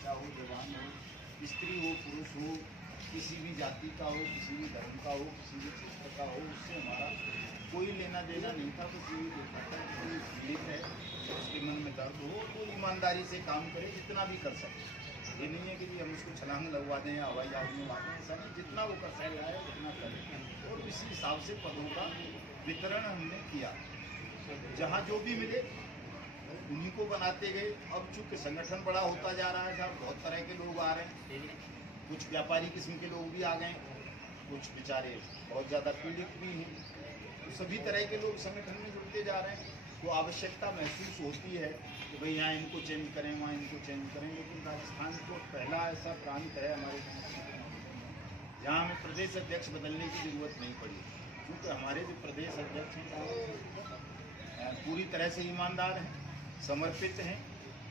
बच्चा हो, जवान हो, स्त्री हो, पुरुष हो, किसी भी जाति का हो, किसी भी धर्म का हो, किसी भी क्षेत्र का हो, उससे हमारा कोई लेना देना नहीं था। बस यही देखा था कि कोई पीड़ित है, उसके मन में दर्द हो तो ईमानदारी से काम करे, जितना भी कर सके। ये नहीं है कि जी हम उसको छलांग लगवा दें, हवाई जहाज में मारें, ऐसा नहीं। जितना वो कर सकता है उतना करें, और इसी हिसाब से पदों का वितरण हमने किया। जहाँ जो भी मिले उन्हीं को बनाते गए। अब चूँकि संगठन बड़ा होता जा रहा है साहब, बहुत तरह के लोग आ रहे हैं, कुछ व्यापारी किस्म के लोग भी आ गए, कुछ बेचारे बहुत ज़्यादा पीड़ित भी हैं, तो सभी तरह के लोग संगठन में जुड़ते जा रहे हैं। तो आवश्यकता महसूस होती है कि भाई यहाँ इनको चेंज करें, वहाँ इनको चेंज करें, लेकिन राजस्थान तो पहला ऐसा प्रांत है हमारे जहाँ हमें प्रदेश अध्यक्ष बदलने की ज़रूरत नहीं पड़ी, क्योंकि हमारे जो प्रदेश अध्यक्ष हैं पूरी तरह से ईमानदार हैं, समर्पित हैं,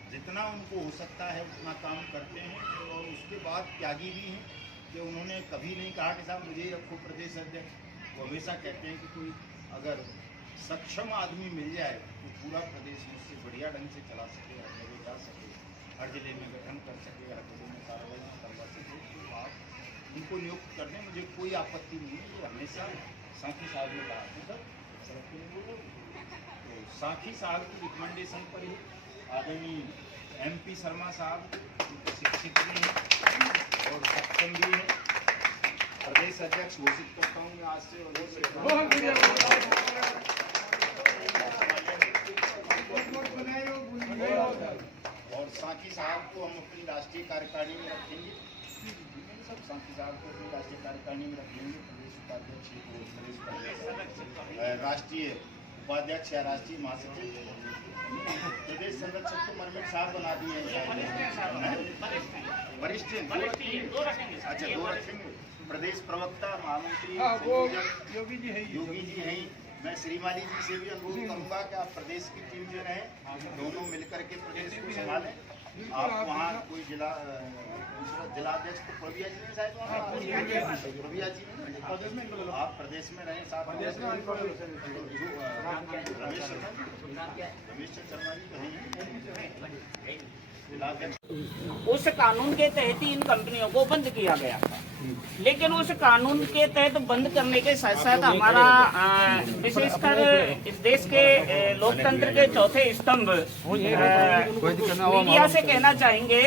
जितना उनको हो सकता है उतना काम करते हैं, और उसके बाद त्यागी भी हैं कि उन्होंने कभी नहीं कहा कि साहब मुझे ही रखो प्रदेश अध्यक्ष। वो हमेशा कहते हैं कि कोई अगर सक्षम आदमी मिल जाए तो पूरा प्रदेश उससे बढ़िया ढंग से चला सके, हर जगह जा सके, हर जिले में गठन कर सके, हर जिले में कार्रवाई करवा सके, तो आप उनको नियुक्त करने मुझे कोई आपत्ति नहीं है। ये हमेशा साथी साहब ने कहा था, तो साथी साहब की रिकमेंडेशन पर ही आदरणीय MP शर्मा साहब शिक्षित भी हैं और सक्षम भी हैं, प्रदेश अध्यक्ष घोषित करता हूँ आज से। और साथी साहब को हम अपनी राष्ट्रीय कार्यकारिणी में रखेंगे, सब साथी साहब को अपनी राष्ट्रीय कार्यकारिणी में रखेंगे। प्रदेश उपाध्यक्ष, प्रदेश राष्ट्रीय उपाध्यक्ष या राष्ट्रीय महासचिव, प्रदेश संरक्षक को मरमिट साहब बना दिए हैं, वरिष्ठ अच्छा 2 रखेंगे। प्रदेश प्रवक्ता महामंत्री योगी जी हैं। मैं श्रीमाली जी से भी अनुरोध करूंगा कि आप प्रदेश की टीम जो रहे, दोनों मिलकर के प्रदेश को संभालें। आप वहाँ कोई जिलाध्यक्ष तो प्रविया जी ने शायद, प्रविया जी ने आप प्रदेश में रहें, साथ रमेश शर्मा जी कहें। उस कानून के तहत ही इन कंपनियों को बंद किया गया था, लेकिन उस कानून के तहत बंद करने के साथ साथ हमारा विशेषकर इस देश के लोकतंत्र के चौथे स्तंभ मीडिया से कहना चाहेंगे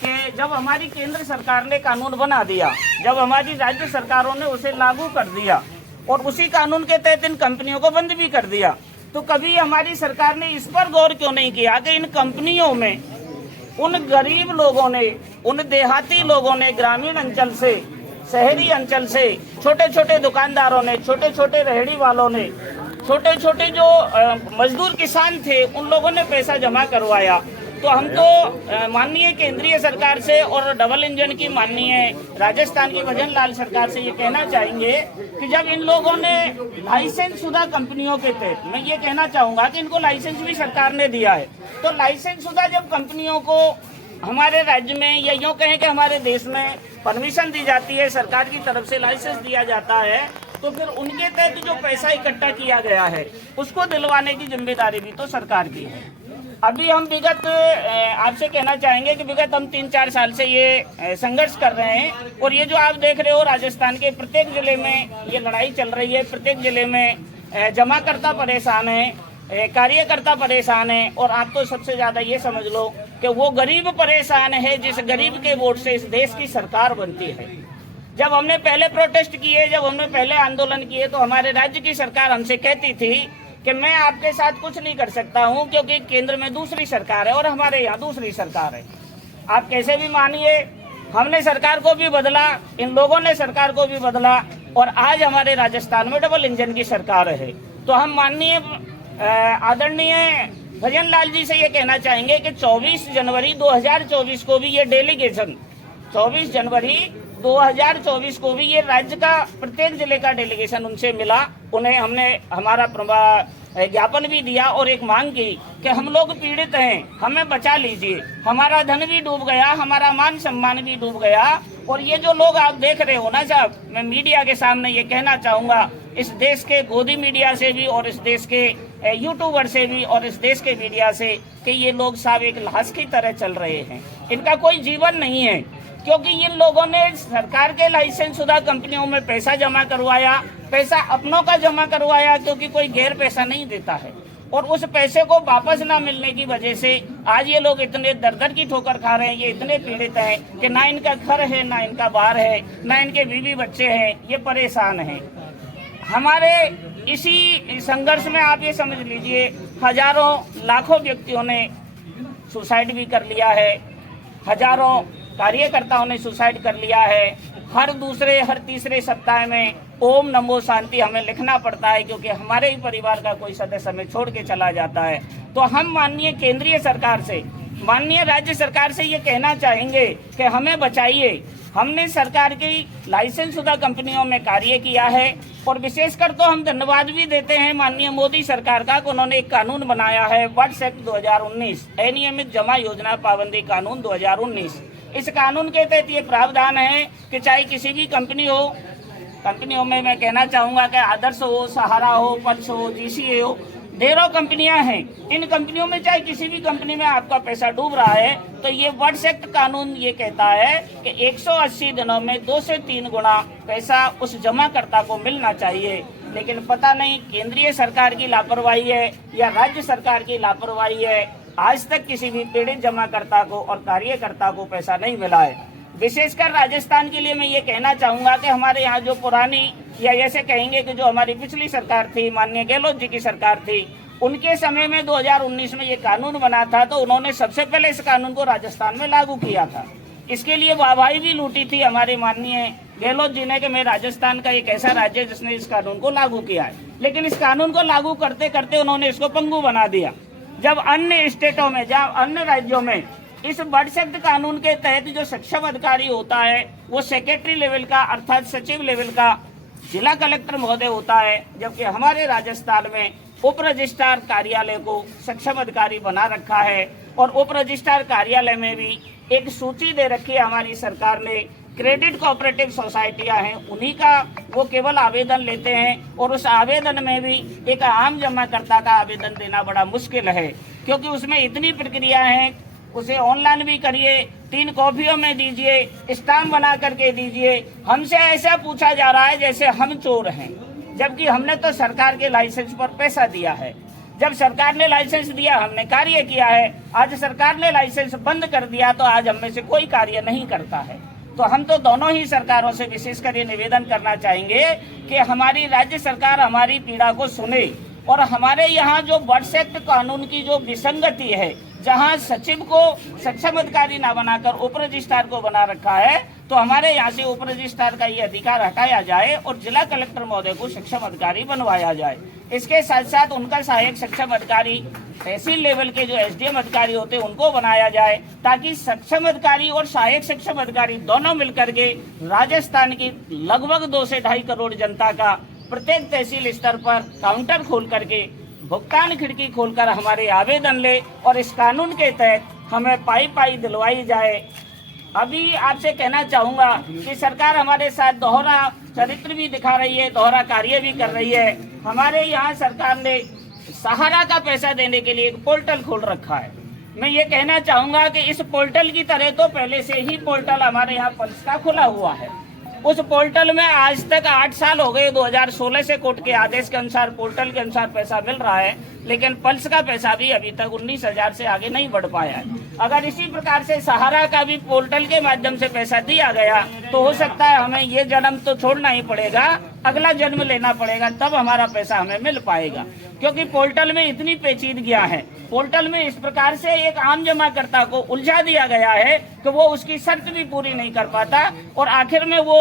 कि जब हमारी केंद्र सरकार ने कानून बना दिया, जब हमारी राज्य सरकारों ने उसे लागू कर दिया और उसी कानून के तहत इन कंपनियों को बंद भी कर दिया, तो कभी हमारी सरकार ने इस पर गौर क्यों नहीं किया कि इन कंपनियों में उन गरीब लोगों ने, उन देहाती लोगों ने, ग्रामीण अंचल से, शहरी अंचल से, छोटे छोटे दुकानदारों ने, छोटे छोटे रेहड़ी वालों ने, छोटे छोटे जो मजदूर किसान थे, उन लोगों ने पैसा जमा करवाया। तो हम तो माननीय केंद्रीय सरकार से और डबल इंजन की माननीय राजस्थान की भजन लाल सरकार से ये कहना चाहेंगे कि जब इन लोगों ने लाइसेंस शुदा कंपनियों के तहत, मैं ये कहना चाहूँगा कि इनको लाइसेंस भी सरकार ने दिया है, तो लाइसेंस शुदा जब कंपनियों को हमारे राज्य में या यूँ कहें कि हमारे देश में परमिशन दी जाती है, सरकार की तरफ से लाइसेंस दिया जाता है, तो फिर उनके तहत जो पैसा इकट्ठा किया गया है उसको दिलवाने की जिम्मेदारी भी तो सरकार की है। अभी हम विगत आपसे कहना चाहेंगे कि विगत हम 3-4 साल से ये संघर्ष कर रहे हैं, और ये जो आप देख रहे हो राजस्थान के प्रत्येक जिले में ये लड़ाई चल रही है, प्रत्येक जिले में जमाकर्ता परेशान है, कार्यकर्ता परेशान है, और आप तो सबसे ज्यादा ये समझ लो कि वो गरीब परेशान है जिस गरीब के वोट से इस देश की सरकार बनती है। जब हमने पहले प्रोटेस्ट किए, जब हमने पहले आंदोलन किए, तो हमारे राज्य की सरकार हमसे कहती थी कि मैं आपके साथ कुछ नहीं कर सकता हूं, क्योंकि केंद्र में दूसरी सरकार है और हमारे यहाँ दूसरी सरकार है। आप कैसे भी मानिए, हमने सरकार को भी बदला, इन लोगों ने सरकार को भी बदला, और आज हमारे राजस्थान में डबल इंजन की सरकार है। तो हम माननीय आदरणीय भजन लाल जी से ये कहना चाहेंगे कि 24 जनवरी 2024 को भी ये डेलीगेशन, 24 जनवरी 2024 को भी ये राज्य का प्रत्येक जिले का डेलीगेशन उनसे मिला, उन्हें हमने हमारा ज्ञापन भी दिया और एक मांग की कि हम लोग पीड़ित हैं, हमें बचा लीजिए, हमारा धन भी डूब गया, हमारा मान सम्मान भी डूब गया। और ये जो लोग आप देख रहे हो ना साहब, मैं मीडिया के सामने ये कहना चाहूँगा, इस देश के गोदी मीडिया से भी और इस देश के यूट्यूबर से भी और इस देश के मीडिया से, कि ये लोग साहब एक लाश की तरह चल रहे हैं। इनका कोई जीवन नहीं है, क्योंकि इन लोगों ने सरकार के लाइसेंस शुदा कंपनियों में पैसा जमा करवाया, पैसा अपनों का जमा करवाया, क्योंकि कोई गैर पैसा नहीं देता है, और उस पैसे को वापस ना मिलने की वजह से आज ये लोग इतने दर की ठोकर खा रहे हैं, ये इतने पीड़ित हैं कि ना इनका घर है, ना इनका बार है, ना इनके बीवी बच्चे हैं, ये परेशान हैं। हमारे इसी संघर्ष में आप ये समझ लीजिए हजारों लाखों व्यक्तियों ने सुसाइड भी कर लिया है, हजारों कार्यकर्ताओं ने सुसाइड कर लिया है। हर दूसरे हर तीसरे सप्ताह में ओम नमो शांति हमें लिखना पड़ता है, क्योंकि हमारे ही परिवार का कोई सदस्य हमें छोड़ के चला जाता है। तो हम माननीय केंद्रीय सरकार से, माननीय राज्य सरकार से ये कहना चाहेंगे कि हमें बचाइए। हमने सरकार की लाइसेंस शुदा कंपनियों में कार्य किया है, और विशेषकर तो हम धन्यवाद भी देते हैं माननीय मोदी सरकार का कि उन्होंने एक कानून बनाया है, वर्ष एक्ट 2019, अनियमित जमा योजना पाबंदी कानून 2019। इस कानून के तहत ये प्रावधान है कि चाहे किसी भी कंपनी हो, कंपनियों में मैं कहना चाहूँगा कि आदर्श हो, सहारा हो, पल्स हो, जीसीए हो, ढेरों कंपनियां हैं। इन कंपनियों में चाहे किसी भी कंपनी में आपका पैसा डूब रहा है, तो ये वर्ष एक्ट कानून ये कहता है कि 180 दिनों में 2 से 3 गुना पैसा उस जमाकर्ता को मिलना चाहिए। लेकिन पता नहीं केंद्रीय सरकार की लापरवाही है या राज्य सरकार की लापरवाही है, आज तक किसी भी पीड़ित जमाकर्ता को और कार्यकर्ता को पैसा नहीं मिला है। विशेषकर राजस्थान के लिए मैं ये कहना चाहूँगा कि हमारे यहाँ जो पुरानी, या ऐसे कहेंगे कि जो हमारी पिछली सरकार थी, माननीय गहलोत जी की सरकार थी, उनके समय में 2019 में ये कानून बना था, तो उन्होंने सबसे पहले इस कानून को राजस्थान में लागू किया था। इसके लिए वाहवाही भी लूटी थी हमारे माननीय गहलोत जी ने कि मैं राजस्थान का एक ऐसा राज्य जिसने इस कानून को लागू किया है। लेकिन इस कानून को लागू करते करते उन्होंने इसको पंगु बना दिया। जब अन्य स्टेटों में, जहाँ अन्य राज्यों में इस वर्ष एक्ट कानून के तहत जो सक्षम अधिकारी होता है वो सेक्रेटरी लेवल का, अर्थात सचिव लेवल का जिला कलेक्टर महोदय होता है, जबकि हमारे राजस्थान में उप रजिस्ट्रार कार्यालय को सक्षम अधिकारी बना रखा है। और उप रजिस्ट्रार कार्यालय में भी एक सूची दे रखी है हमारी सरकार ने। क्रेडिट कोऑपरेटिव सोसाइटियां हैं, उन्हीं का वो केवल आवेदन लेते हैं, और उस आवेदन में भी एक आम जमाकर्ता का आवेदन देना बड़ा मुश्किल है, क्योंकि उसमें इतनी प्रक्रिया है। उसे ऑनलाइन भी करिए, 3 कॉपियों में दीजिए, स्टाम्प बना करके दीजिए। हमसे ऐसा पूछा जा रहा है जैसे हम चोर हैं, जबकि हमने तो सरकार के लाइसेंस पर पैसा दिया है। जब सरकार ने लाइसेंस दिया हमने कार्य किया है, आज सरकार ने लाइसेंस बंद कर दिया तो आज हम में से कोई कार्य नहीं करता है। तो हम तो दोनों ही सरकारों से विशेषकर ये निवेदन करना चाहेंगे कि हमारी राज्य सरकार हमारी पीड़ा को सुने, और हमारे यहाँ जो वर्ष एक्ट कानून की जो विसंगति है, जहां सचिव को सक्षम अधिकारी ना बनाकर उप रजिस्ट्रार को बना रखा है, तो हमारे यहाँ से उप रजिस्ट्रार का ये अधिकार हटाया जाए और जिला कलेक्टर महोदय को सक्षम अधिकारी बनवाया जाए। इसके साथ साथ उनका सहायक सक्षम अधिकारी, तहसील लेवल के जो एसडीएम अधिकारी होते हैं उनको बनाया जाए, ताकि सक्षम अधिकारी और सहायक सक्षम अधिकारी दोनों मिलकर के राजस्थान की लगभग 2 से 2.5 करोड़ जनता का प्रत्येक तहसील स्तर पर काउंटर खोल करके, भुगतान खिड़की खोलकर हमारे आवेदन ले, और इस कानून के तहत हमें पाई दिलवाई जाए। अभी आपसे कहना चाहूँगा कि सरकार हमारे साथ दोहरा चरित्र भी दिखा रही है, दोहरा कार्य भी कर रही है। हमारे यहाँ सरकार ने सहारा का पैसा देने के लिए एक पोर्टल खोल रखा है। मैं ये कहना चाहूँगा कि इस पोर्टल की तरह तो पहले से ही पोर्टल हमारे यहाँ पल्स का खुला हुआ है। उस पोर्टल में आज तक 8 साल हो गए, 2016 से कोर्ट के आदेश के अनुसार पोर्टल के अनुसार पैसा मिल रहा है, लेकिन पल्स का पैसा भी अभी तक 19,000 से आगे नहीं बढ़ पाया है। अगर इसी प्रकार से सहारा का भी पोर्टल के माध्यम से पैसा दिया गया तो हो सकता है हमें ये जन्म तो छोड़ना ही पड़ेगा, अगला जन्म लेना पड़ेगा, तब हमारा पैसा हमें मिल पाएगा। क्योंकि पोर्टल में इतनी पेचीदगियां हैं, पोर्टल में इस प्रकार से एक आम जमाकर्ता को उलझा दिया गया है कि वो उसकी शर्त भी पूरी नहीं कर पाता, और आखिर में वो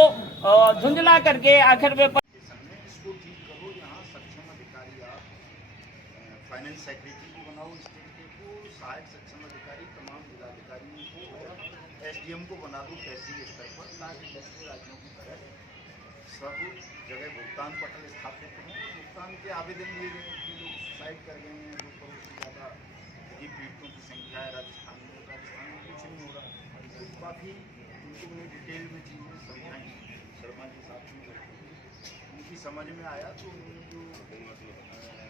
झुंझला करके आखिर में इसको ठीक करो। यहाँ सक्षम अधिकारी आप फाइनेंस सेक्रेटरी को बनाओ, स्टेट के को सहायक सक्षम अधिकारी तमाम जिलाधिकारियों को और एसडीएम को बना दो तहसील स्तर पर, ताकि दूसरे राज्यों की तरह सब जगह भुगतान पटल स्थापित हों। भुगतान के आवेदन लिए गए हैं, लोग सुसाइड कर गए हैं, 2 करोड़ से ज़्यादा गरीब पीड़ितों की संख्या है राजस्थान में। राजस्थान में कुछ नहीं हो रहा। काफ़ी उनको मैंने डिटेल में चीज़ें समझाई, शर्मा जी साहब ने उनकी समझ में आया, तो उन्होंने जो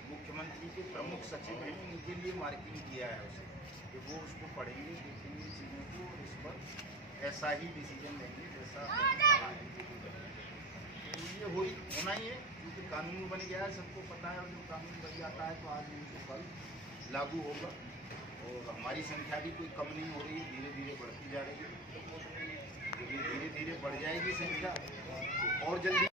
मुख्यमंत्री के प्रमुख सचिव हैं उनके लिए मार्किंग किया है उसे, कि कि वो उसको पढ़ेंगे, देखेंगे चीज़ों को और उस पर ऐसा ही डिसीजन लेंगे जैसा कहा है। तो ये होना ही है, क्योंकि कानून बन गया है, सबको पता है, और जब कानून बन जाता है तो आज नहीं तो कल लागू होगा। और हमारी संख्या भी कोई कम नहीं हो रही है, धीरे धीरे बढ़ती जा रही है। जब ये धीरे धीरे बढ़ जाएगी संख्या तो और जल्दी